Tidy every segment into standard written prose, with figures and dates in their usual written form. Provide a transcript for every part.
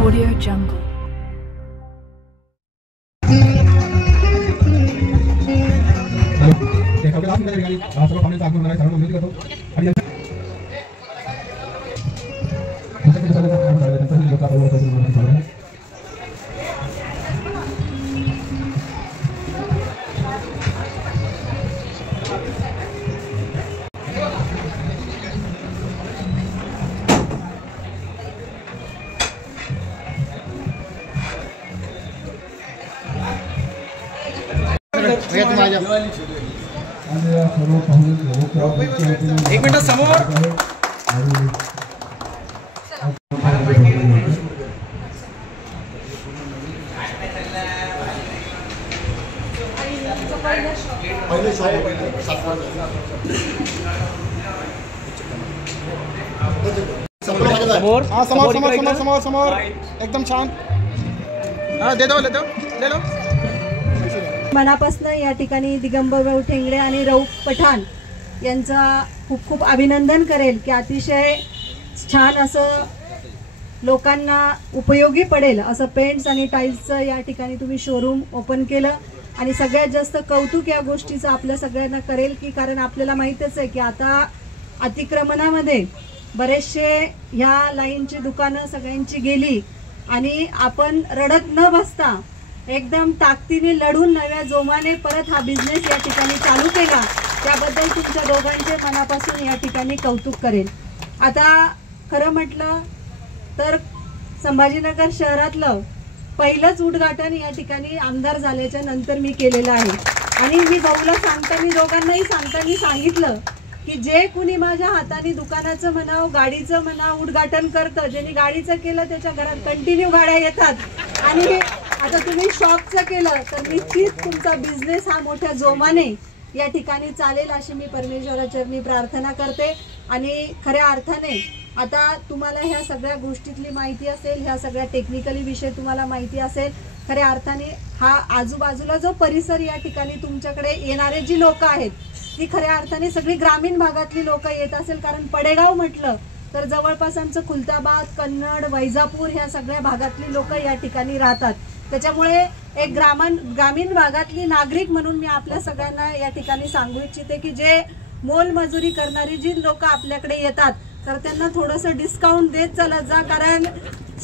Audio Jungle. एक minute समोर समोर समोर समोर समोर समोर एकदम छान. दे दो मनापासून या ठिकाणी दिगंबर ठेंगडे आणि रऊफ पठाण यांचा खूप खूप अभिनंदन करेल की अतिशय छान असं लोकांना उपयोगी पडेल असं पेंट्स आणि टाईल्सचं या ठिकाणी तुम्ही शोरूम ओपन केलं. आणि सगळ्यात जास्त कौतुक या गोष्टीचं आपल्या सगळ्यांना करेल की कारण आपल्याला माहीतच आहे की आता अतिक्रमणामध्ये बरेचसे ह्या लाईनची दुकानं सगळ्यांची गेली आणि आपण रडत न बसता एकदम ताकदीने लढून नव्या जोमाने परत हा बिझनेस या ठिकाणी चालू केला. त्याबद्दल तुमच्या दोघांचे मनापासून या ठिकाणी कौतुक करेल. आता खरं म्हटलं तर संभाजीनगर शहरातलं पहिलंच उद्घाटन या ठिकाणी आमदार झाल्याच्या नंतर मी केलेलं आहे. आणि मी भाऊला सांगताना दोघांनाही सांगताना सांगितलं की जे कुणी माझ्या हाताने दुकानाचं म्हणाव गाडीचं म्हणाव उद्घाटन करतं, ज्यांनी गाडीचं केलं त्याच्या घरात कंटिन्यू गाड्या येतात. आणि आता तुम्ही शॉपचं केलं तर निश्चित तुमचा बिझनेस हा मोठ्या जोमाने या ठिकाणी चालेल अशी मी परमेश्वराचरणी प्रार्थना करते. आणि खऱ्या अर्थाने आता तुम्हाला ह्या सगळ्या गोष्टीतली माहिती असेल, ह्या सगळ्या टेक्निकली विषय तुम्हाला माहिती असेल. खऱ्या अर्थाने हा आजूबाजूला जो परिसर या ठिकाणी तुमच्याकडे येणारे जी लोक आहेत ती खऱ्या अर्थाने सगळी ग्रामीण भागातली लोक येत असेल. कारण पडेगाव म्हटलं तर जवळपास आमचं खुलताबाद, कन्नड, वैजापूर ह्या सगळ्या भागातली लोक या ठिकाणी राहतात. त्याच्यामुळे एक ग्रामीण भागातली नागरिक म्हणून मी आपल्या सगळ्यांना या ठिकाणी सांगू इच्छिते की जे मोलमजुरी करणारी जी लोक आपल्याकडे येतात तर त्यांना थोडंसं डिस्काउंट देत चला जा. कारण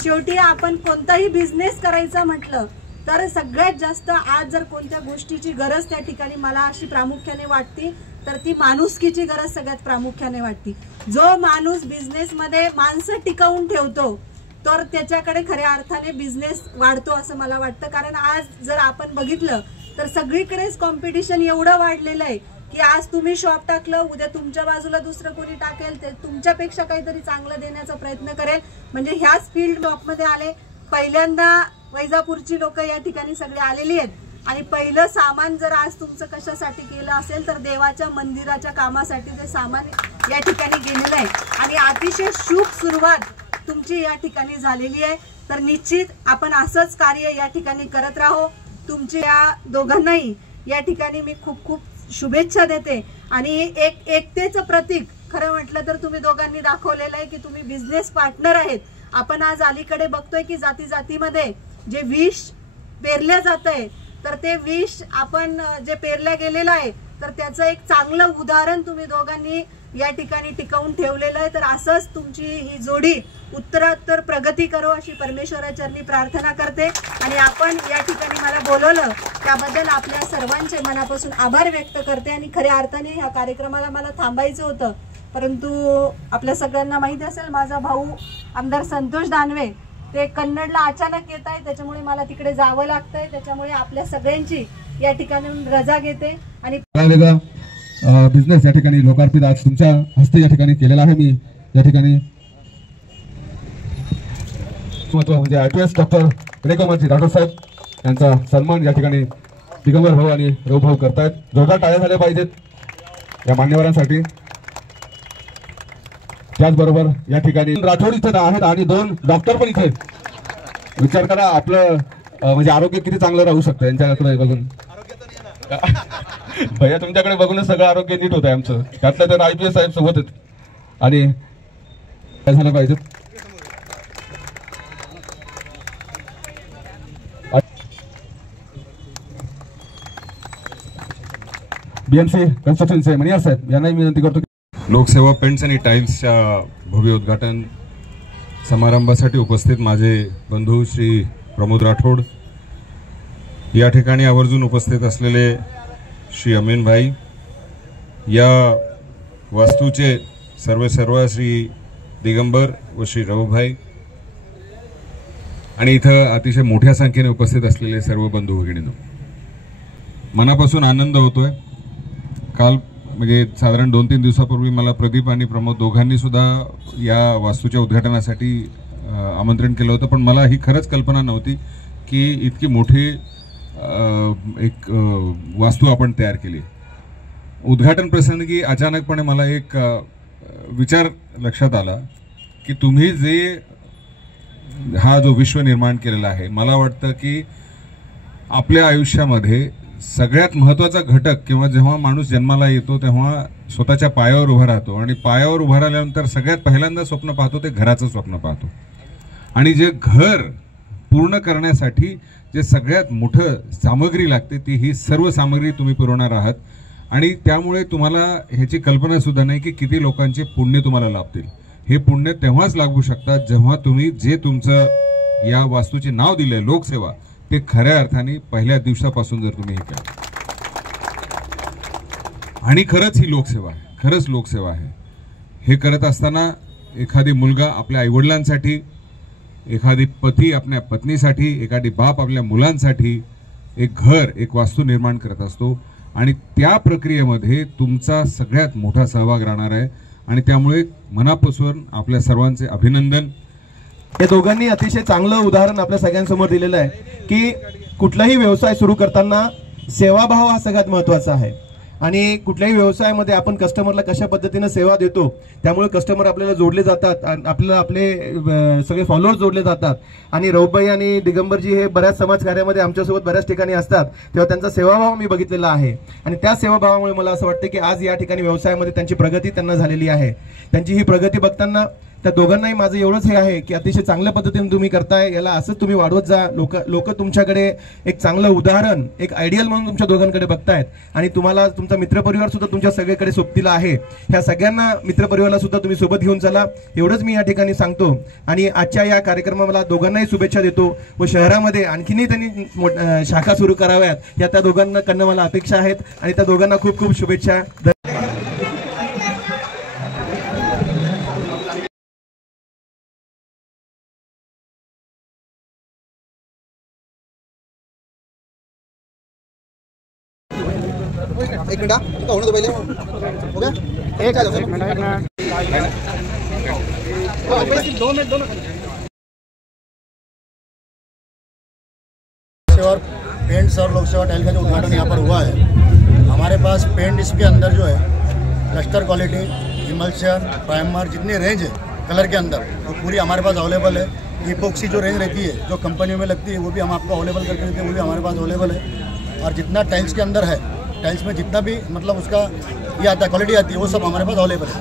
शेवटी आपण कोणताही बिझनेस करायचा म्हटलं तर सगळ्यात जास्त आज जर कोणत्या गोष्टीची गरज त्या ठिकाणी मला अशी प्रामुख्याने वाटते तर ती माणुसकीची गरज सगळ्यात प्रामुख्याने वाटते. जो माणूस बिझनेसमध्ये माणसं टिकवून ठेवतो तर त्याच्याकडे खऱ्या अर्थाने बिझनेस वाढतो असं मला वाटतं. कारण आज जर आपण बघितलं तर सगळीकडेच कॉम्पिटिशन एवढं वाढलेलं आहे की आज तुम्ही शॉप टाकलं उद्या तुमच्या बाजूला दुसरं कोणी टाकेल ते तुमच्यापेक्षा काहीतरी चांगलं देण्याचा प्रयत्न करेल. म्हणजे ह्याच फील्ड शॉपमध्ये आले. पहिल्यांदा वैजापूरची लोक या ठिकाणी सगळे आलेली आहेत आणि पहिलं सामान जर आज तुमचं कशासाठी केलं असेल तर देवाच्या मंदिराच्या कामासाठी ते सामान या ठिकाणी गेलेलं आहे. आणि अतिशय शुभ सुरुवात तुमची या ठिकाणी झालेली आहे. तर निश्चित आपण असंच कार्य या ठिकाणी करत राहो. तुमच्या या दोघांनाही या ठिकाणी मी खूप खूप शुभेच्छा देते. आणि एक एकतेचं प्रतीक खरं म्हटलं तर तुम्ही दोघांनी दाखवलेलं आहे की तुम्ही बिझनेस पार्टनर आहेत. आपण आज अलीकडे बघतोय की जाती जातीमध्ये जे विष पेरल्या जात आहे तर ते विष आपण जे पेरल्या गेलेलं आहे तर त्याचं एक चांगलं उदाहरण तुम्ही दोघांनी या ठिकाणी टिकवून ठेवलेलं आहे. तर असंच तुमची ही जोडी उत्तरोत्तर प्रगती करो अशी परमेश्वराचरणी प्रार्थना करते. आणि आपण या ठिकाणी मला बोलवलं त्याबद्दल आपल्या सर्वांचे मनापासून आभार व्यक्त करते. आणि खऱ्या अर्थाने ह्या कार्यक्रमाला मला थांबायचं होतं परंतु आपल्या सगळ्यांना माहिती असेल माझा भाऊ आमदार संतोष दानवे ते कन्नडला अचानक येत आहे त्याच्यामुळे मला तिकडे जावं लागतंय. त्याच्यामुळे आपल्या सगळ्यांची या ठिकाणी रजा घेते. आणि बिझनेस या ठिकाणी लोकार्पित आज तुमच्या हस्ते या ठिकाणी केलेला आहे. मी या ठिकाणी म्हणजे IPS डॉक्टर रेखोमाजी राठोड साहेब यांचा सन्मान या ठिकाणी दिगंबर भाऊ आणि रऊफ भाऊ करतायत. जोरदार टाळ्या झाल्या पाहिजेत या मान्यवरांसाठी. त्याचबरोबर या ठिकाणी राठोड इथं आहेत आणि 2 डॉक्टर पण इथे. विचार करा आपलं म्हणजे आरोग्य किती चांगलं राहू शकतं यांच्याकडे बघून. भैया तुमच्याकडे बघूनच सगळं आरोग्य नीट होत आहे आमचं. त्यातलं तर IPS साहेब सोबत आहेत आणि काय झालं पाहिजे. BMC कन्स्ट्रक्शनचे मनियार साहेब यांनाही विनंती करतो. लोकसेवा पेंट्स आणि टाईल्सच्या भव्य उद्घाटन समारंभासाठी उपस्थित माझे बंधू श्री प्रमोद राठोड, या ठिकाणी आवर्जून उपस्थित असलेले श्री अमीन भाई, या वास्तूचे सर्व श्री दिगंबर व श्री रवभाई, आणि इथं अतिशय मोठ्या संख्येने उपस्थित असलेले सर्व बंधू भगिनींनो, मनापासून आनंद होतोय. काल म्हणजे साधारण 2-3 दिवसापूर्वी मला प्रदीप आणि प्रमोद दोघांनी सुद्धा या वास्तूच्या उद्घाटनासाठी आमंत्रण केलं होतं, पण मला ही खरंच कल्पना नव्हती की इतकी मोठी एक वास्तू आपण तयार केली. उद्घाटन प्रसंगी अचानकपणे मला एक विचार लक्षात आला की तुम्ही जे हा जो विश्व निर्माण केलेला आहे, मला वाटतं की आपल्या आयुष्यामध्ये सगळ्यात महत्त्वाचा घटक किंवा जेव्हा माणूस जन्माला येतो तेव्हा स्वतःच्या पायावर उभा राहतो, आणि पायावर उभा राहिल्यानंतर सगळ्यात पहिल्यांदा स्वप्न पाहतो ते घराचं स्वप्न पाहतो. आणि जे घर पूर्ण करण्यासाठी जे सगळ्यात मोठं सामग्री लागते ती ही सर्व सामग्री तुम्ही पुरवणार आहात. आणि त्यामुळे तुम्हाला ह्याची कल्पना सुद्धा नाही की किती लोकांचे पुण्य तुम्हाला लाभतील. हे पुण्य तेव्हाच लागू शकतात जेव्हा तुम्ही जे तुमचं या वास्तूचे नाव दिलंय लोकसेवा, ते खऱ्या अर्थाने पहिल्या दिवसापासून जर तुम्ही हे केलं. आणि खरंच ही लोकसेवा आहे, खरंच लोकसेवा आहे. हे करत असताना एखादी मुलगा आपल्या आईवडिलांसाठी, एखादी पती आपल्या पत्नीसाठी, एखादी बाप आपल्या मुलांसाठी एक घर, एक वास्तू निर्माण करत असतो, आणि त्या प्रक्रियेमध्ये तुमचा सगळ्यात मोठा सहभाग राहणार आहे. आणि त्यामुळे मनापासून आपल्या सर्वांचे अभिनंदन. या दोघांनी अतिशय चांगलं उदाहरण आपल्या सगळ्यांसमोर दिलेलं आहे की कुठलाही व्यवसाय सुरू करताना सेवाभाव हा सगळ्यात महत्त्वाचा आहे. आणि कुठल्याही व्यवसायामध्ये आपण कस्टमरला कशा पद्धतीने सेवा देतो, त्यामुळे कस्टमर आपल्याला जोडले जातात, आपल्याला आपले सगळे फॉलोअर्स जोडले जातात. आणि रौफभाई आणि दिगंबरजी हे बऱ्याच समाज कार्यामध्ये आमच्यासोबत बऱ्याच ठिकाणी असतात, तेव्हा त्यांचा सेवाभाव मी बघितलेला आहे. आणि त्या सेवाभावामुळे मला असं वाटतं की आज या ठिकाणी व्यवसायामध्ये त्यांची प्रगती त्यांना झालेली आहे. त्यांची ही प्रगती बघताना त्या दोघांनाही माझं एवढंच हे आहे की अतिशय चांगल्या पद्धतीने तुम्ही करताय, याला असंच तुम्ही वाढवत जा. लोक तुमच्याकडे एक चांगलं उदाहरण, एक आयडियल म्हणून तुमच्या दोघांकडे बघतायत. आणि तुम्हाला तुमचा मित्रपरिवार सुद्धा तुमच्या सगळीकडे सोबतीला आहे. ह्या सगळ्यांना मित्रपरिवाराला सुद्धा तुम्ही सोबत घेऊन चला, एवढंच मी या ठिकाणी सांगतो. आणि आजच्या या कार्यक्रमाला दोघांनाही शुभेच्छा देतो व शहरामध्ये आणखीनही त्यांनी शाखा सुरू कराव्यात या त्या दोघांकडनं मला अपेक्षा आहेत. आणि त्या दोघांना खूप खूप शुभेच्छा. एक मिनट होने दो पहले, हो गया? एक मिनट 2 मिनट और पेंट्स और लोकसेवा टाइल का जो उद्घाटन यहाँ पर हुआ है, हमारे पास पेंट इसके अंदर जो है क्लस्टर क्वालिटी, इमल्शन, प्राइमर, जितनी रेंज है कलर के अंदर वो पूरी हमारे पास अवेलेबल है. इपोक्सी जो रेंज रहती है जो कंपनियों में लगती है वो भी हम आपको अवेलेबल करके देते हैं, वो भी हमारे पास अवेलेबल है. और जितना टाइल्स के अंदर है, टाइल्स में जितना भी मतलब उसका ये आता है क्वालिटी आती है, वो सब हमारे पास अवेलेबल है.